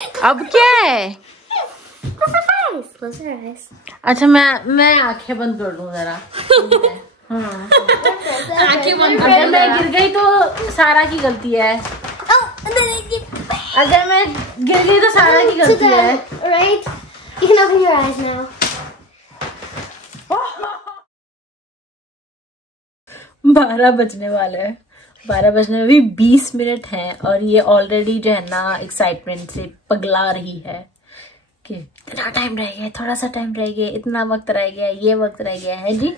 अब क्या है? अच्छा मैं आंखें बंद कर लूं जरा। आंखें बंद। अगर मैं गिर गई तो सारा की गलती है। अगर मैं गिर गई तो सारा की गलती है। Right? You can open your eyes now. 12 बजने वाले हैं। 12 बजने में भी 20 मिनट हैं और ये ऑलरेडी जो है ना एक्साइटमेंट से पगला रही है कि इतना टाइम रह गया, थोड़ा सा टाइम रह गया, इतना वक्त रह गया, ये वक्त रह गया है जी।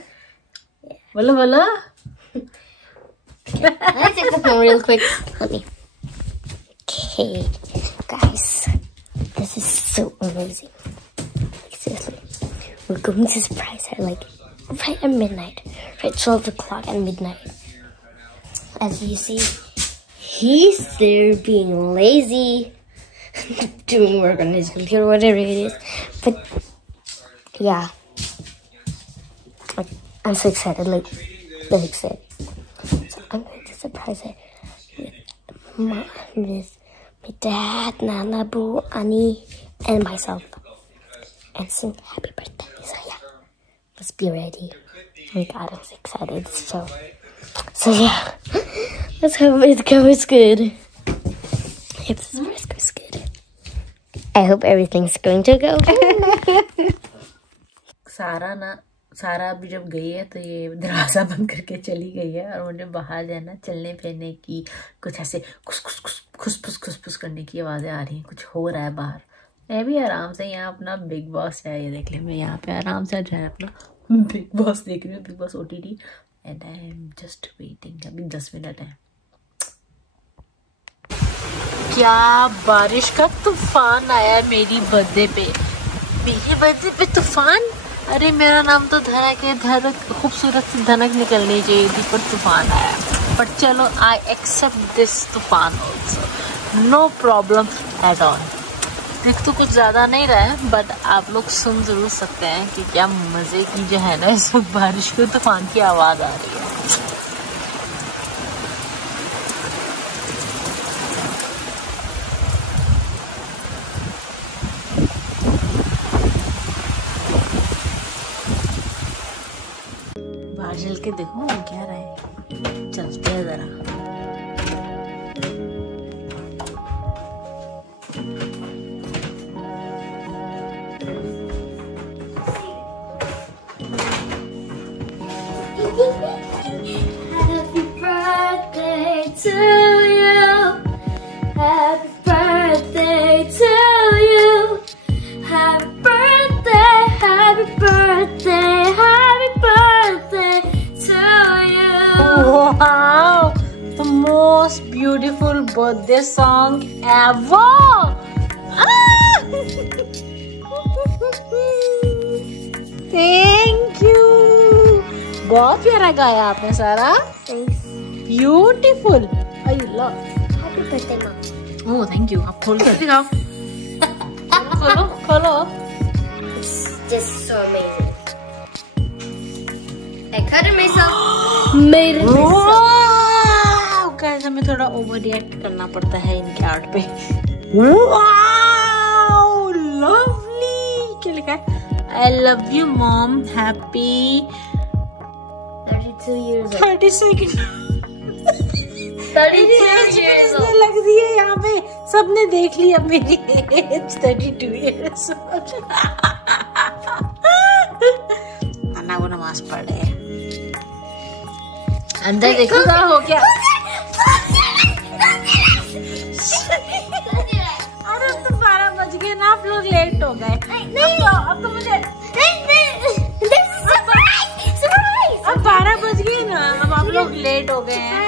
बोलो बोलो। Let's take the phone real quick. Let me. Okay, guys, this is so amazing. Like, seriously, we're going to surprise her like right at midnight, right 12 o'clock at midnight. As you see, he's there being lazy, doing work on his computer, whatever it is. But yeah, I'm so excited, like really excited. So I'm going to surprise her with my dad, Nana, Boo, Annie, and myself, and sing happy birthday. So yeah, let's be ready. Oh my God, I'm so excited. So yeah, let's hope it goes good. If this first goes good, I hope everything's going to go good. सारा अभी जब गई है तो ये दरवाजा बंद करके चली गई है और मुझे बाहर जो है ना चलने फिरने की कुछ ऐसे खुसफुस करने की आवाजें आ रही हैं। कुछ हो रहा है बाहर। मैं भी आराम से यहाँ अपना बिग बॉस है, ये देख ले, मैं यहाँ पे आराम से जो है अपना बिग बॉस देख रही हूँ, big boss OTT, and I am just waiting. अभी 10 मिनट है। क्या बारिश का तूफान आया मेरी बर्थडे पे। मेरे बर्थडे पे तूफान। अरे मेरा नाम तो धनक है, धनक खूबसूरत सी धनक निकलनी चाहिए थी, पर तूफान आया। बट चलो, आई एक्सेप्ट दिस तूफान also, no problem at all. देख तो कुछ ज़्यादा नहीं रहा है, बट आप लोग सुन जरूर सकते हैं कि क्या मज़े की जो है ना इस वक्त बारिश के तूफान की आवाज़ आ रही है। बाहर चल के देखो क्या रहा है। चलते हैं जरा। Happy birthday to you. Happy birthday to you. Happy birthday, happy birthday, happy birthday to you. Wow, the most beautiful birthday song ever. Thank you. बहुत प्यारा गाया आपने सारा। Thanks. Beautiful. I love. Happy birthday, Mom. Oh, thank you. आप खोल कर दिखाओ। खोलो खोलो। It's just so amazing. I cut it myself. Made it myself. Guys, हमें थोड़ा ओवर रिएक्ट करना पड़ता है इनके आर्ट पे। Wow, lovely. क्या लिखा है? I love you, mom. Happy 32 years old. 32 years old. लग रही है यहाँ पे। सबने देख लिया मेरी एज 32 years old. अन्ना वो नमाज पढ़ रहे हैं। अंदर देखो क्या हो गया। अरे अब तो 12 बज गए ना, आप लोग लेट हो गए। अब तो मुझे अब 12 बज गए ना, अब आप लोग लेट हो गए हैं।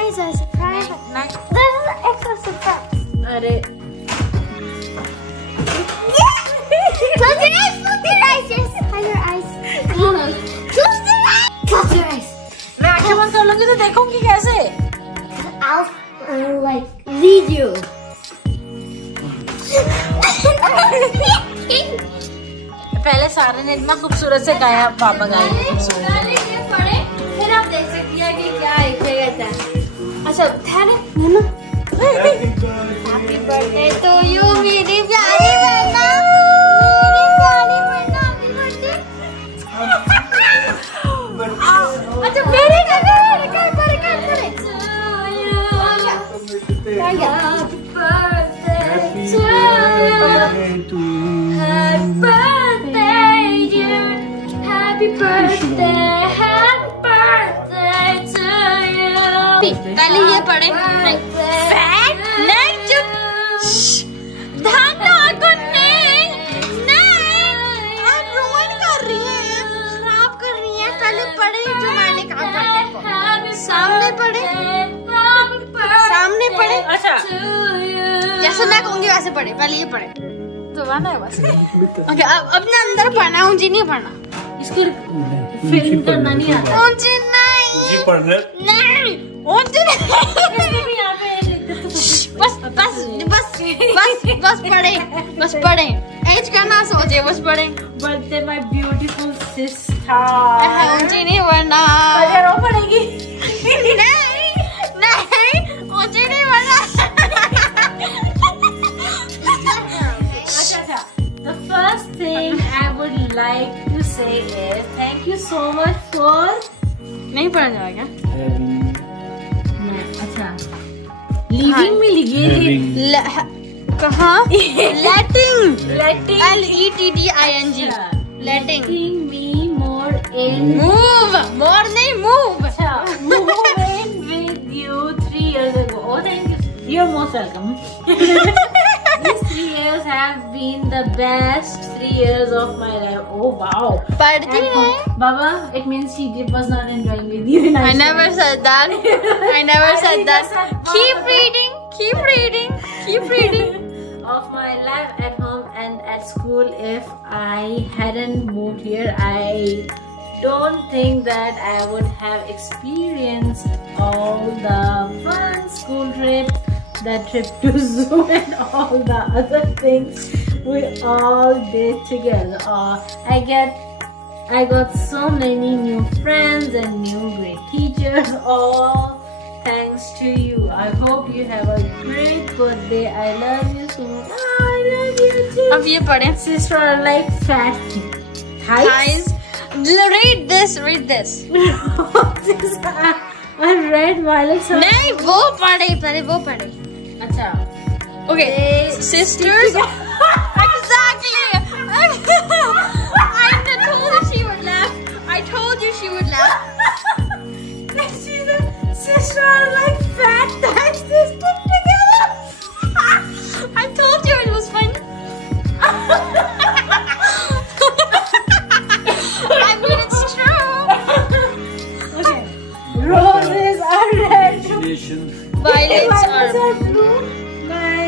अरे मैं आंखें बंद कर लूंगी तो देखूंगी कैसे? I'll like lead you. पहले सारे ने इतना खूबसूरत से गाया, पापा गाए फिर आप देख सकती हैं कि क्या लिखा था। अच्छा, धनक हैप्पी बर्थडे टू यू मेरी प्यारी बहना, मेरी प्यारी बहना, हैप्पी बर्थडे। अच्छा मेरे कर पहले ये पढ़े। नहीं चुप, धनक नहीं, आप रोन कर रही हैं, खराब कर रही हैं। पहले पढ़े जो मैंने कहा पढ़ने को, सामने पढ़े, सामने पढ़े। अच्छा जैसे मैं कहूँगी वैसे पढ़े। पहले ये पढ़े तो बना है बस। ओके अब अपने अंदर पढ़ना, ऊंची नहीं पढ़ना। इसको फिल्म करना नहीं आता। ऊंची नहीं, ऊंची पढ़ना नहीं ऊंची नहीं। बस बस बस बस बस पढ़े, बस पढ़े। एज का ना सोचे, बस पढ़े। Birthday my beautiful sister. ऊंची नहीं पढ़ना। रो पड़ेगी। नहीं नहीं ऊंची नहीं पढ़ना। The first thing I would like to say is thank you so much for नहीं पढ़ना क्या? अच्छा लिविंग में लिखिए कहाँ? Letting LETTING letting me more in move more नहीं move moving with you 3 years ago. Oh thank you, you're most welcome. These 3 years have been the best 3 years of my life. Oh wow. पढ़ती है Baba, it means she was not enjoying with you. I never said that. I never said that. Keep reading, keep reading, keep reading. Of my life at home and at school, if I hadn't moved here, I don't think that I would have experienced all the fun school trips, the trip to zoo and all the other things we all did together. I got so many new friends and new great teachers, all thanks to you. I hope you have a great birthday. I love you so much. I love you too. अब ये पढ़े Sister are like fat thighs. Read this. I read violets. नहीं वो पढ़े पहले वो पढ़े। अच्छा Okay, sisters. Exactly. I told you she would laugh. She's a sister are like fat thighs. They stick together. I told you it was fun. I mean it's true. Okay. Roses are red. Violets are blue. My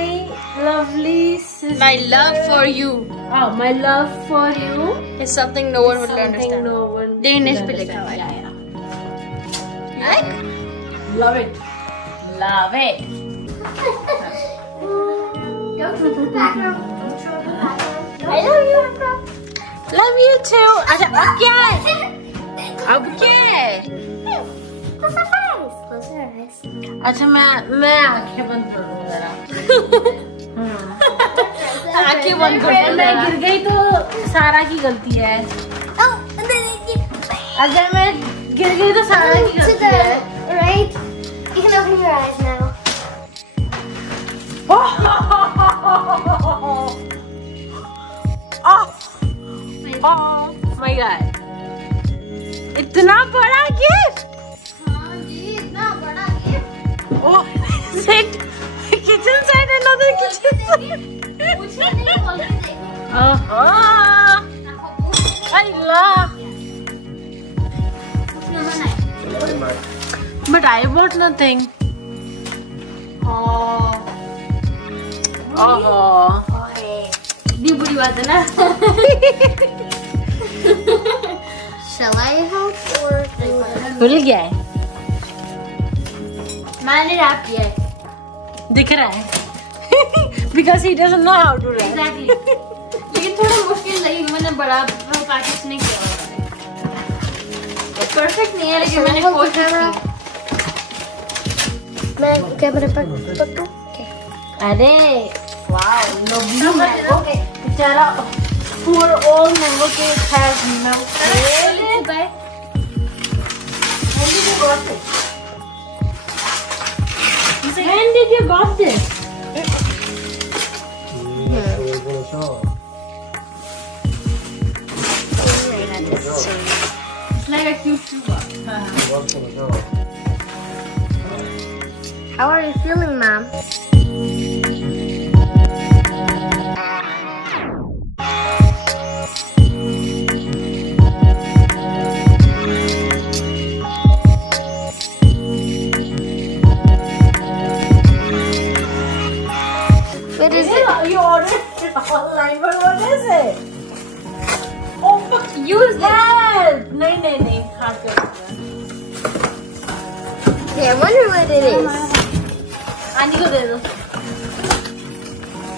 lovely sister. my love for you Oh, my love for you. is something no one would understand. No one. Danish will पे लिखा हुआ है। Yeah. Like? Love it. Love it. I love you. Love you too. अच्छा अब क्या है? अब क्या है? अच्छा मैं आंखें बंद कर दूँ जरा। आंखें बंद कर अगर मैं गिर गई तो सारा की गलती है। अगर मैं गिर गई तो सारा की गलती है। Right? You can open your eyes now. Oh my God! इतना बड़ा गिफ्ट। हाँ जी इतना बड़ा gift. Oh, set kitchen set another kitchen set. कुछ नहीं बोल के देखो। Allah. But I bought nothing. ये बुरी बात है ना। Shall I help or? भूल गया है। मैंने रैप किया है। दिख रहा है। Because he doesn't know how to rap. Exactly. लेकिन थोड़ा मुश्किल लगी, मैंने बड़ा प्रैक्टिस नहीं किया। परफेक्ट नहीं है लेकिन मैंने कोशिश की। मैं कैमरे पर पकड़ूं? अरे वाओ, lovely mango. बेचारा poor old mango cake has melted. When did you got this? It's like a cute sugar. How are you feeling, Mom? What is it? You ordered it online, but what is it? Oh, fuck, use that! नहीं, खा कर. Yeah, I wonder what it is. आनी को दे दो.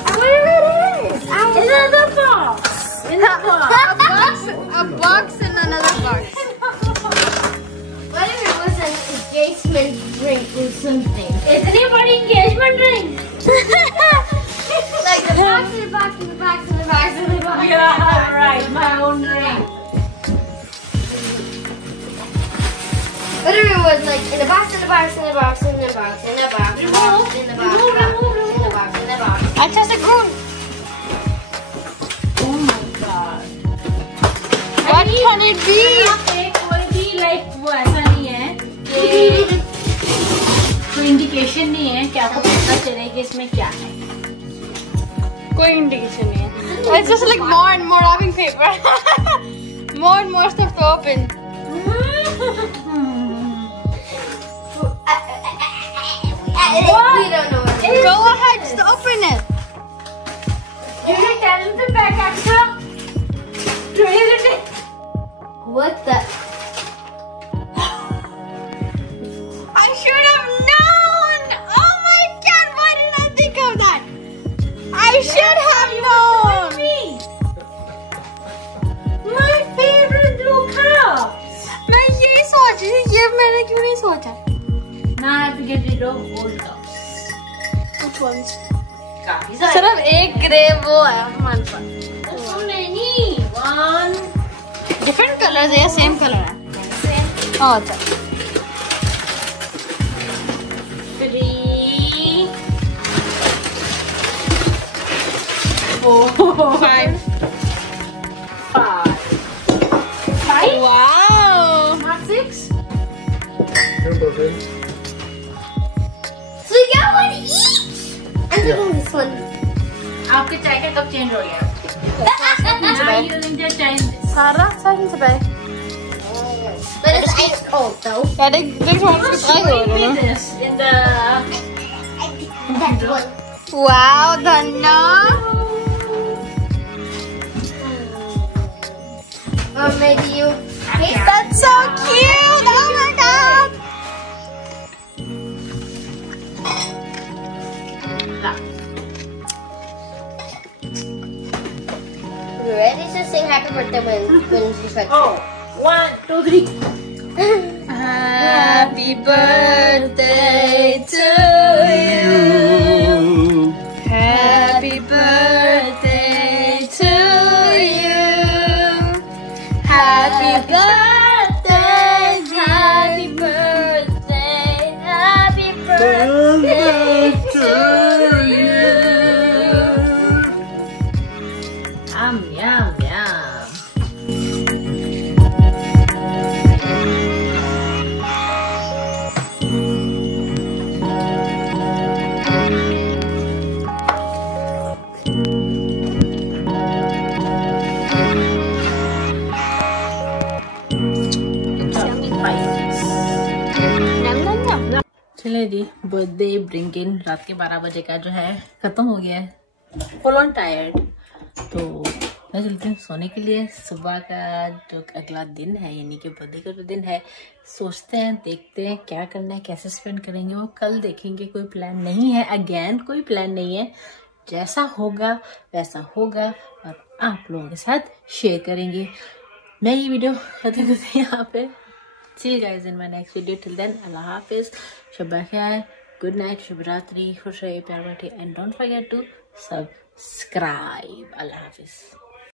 I wonder what it is. In another box. A box in another box. What if it was an engagement drink or something? इतनी बड़ी engagement ring. Like the box in the box in the box in the box in the box. Yeah, right. My own ring. What if it was like in the box in the box in the box in the box in the box in the box in the box in the box in the box? अच्छा से कौन? Oh my god. What can it be? यहाँ पे कोई भी like वो ऐसा नहीं है कि कोई इंडिकेशन नहीं है कि आपको पता चले कि इसमें क्या है. कोई इंडिकेशन नहीं है. It's just like more and more wrapping paper. More and more stuff to open. We don't know what it is. Go ahead, just open it. You can tell them to back extra. What the? I should have known. Oh my god, why did I think of that? I should have known. My favorite blue cup. मैं यही सोच रही थी, ये मैंने क्यों नहीं सोचा? Now I have to get rid of old cups. Which ones? काफी सारे. सिर्फ एक ग्रे वो है हमारे पास. So many. One. Different colours है या सेम कलर है? हाँ अच्छा. 3, 4, 5. Wow. Not 6. So we got one each. I'm taking this one. आपके चाय का कप चेंज हो गया. Now you need to change this. सारा सारी से पहले. But it's ice cold though. यार एक थोड़ा सा ट्राई Show me करो. this in the. That one. Wow, Dhanak. Or maybe you. That's so cute. Oh my god. You ready to sing happy birthday when you start? Oh, 1, 2, 3. Happy birthday to you. Happy birthday to you. Happy birthday, happy birthday, happy birthday to you. Yum, yum, yum. चले जी, birthday drink in रात के 12 बजे का जो है खत्म हो गया है. Full on tired. तो मैं चलती हूँ सोने के लिए. सुबह का जो अगला दिन है यानी कि बर्थडे का जो दिन है, सोचते हैं देखते हैं क्या करना है, कैसे स्पेंड करेंगे वो कल देखेंगे. कोई प्लान नहीं है, अगेन कोई प्लान नहीं है. जैसा होगा वैसा होगा और आप लोगों के साथ शेयर करेंगे. मैं ये वीडियो खत्म करती हूँ यहाँ पे. See you guys in my next video. Till then, Allah Hafiz. Shabba khair. Good night, शुभ रात्रि, खुश रहिए, प्यार बांटिए, and don't forget to subscribe. अल्लाह हाफिज.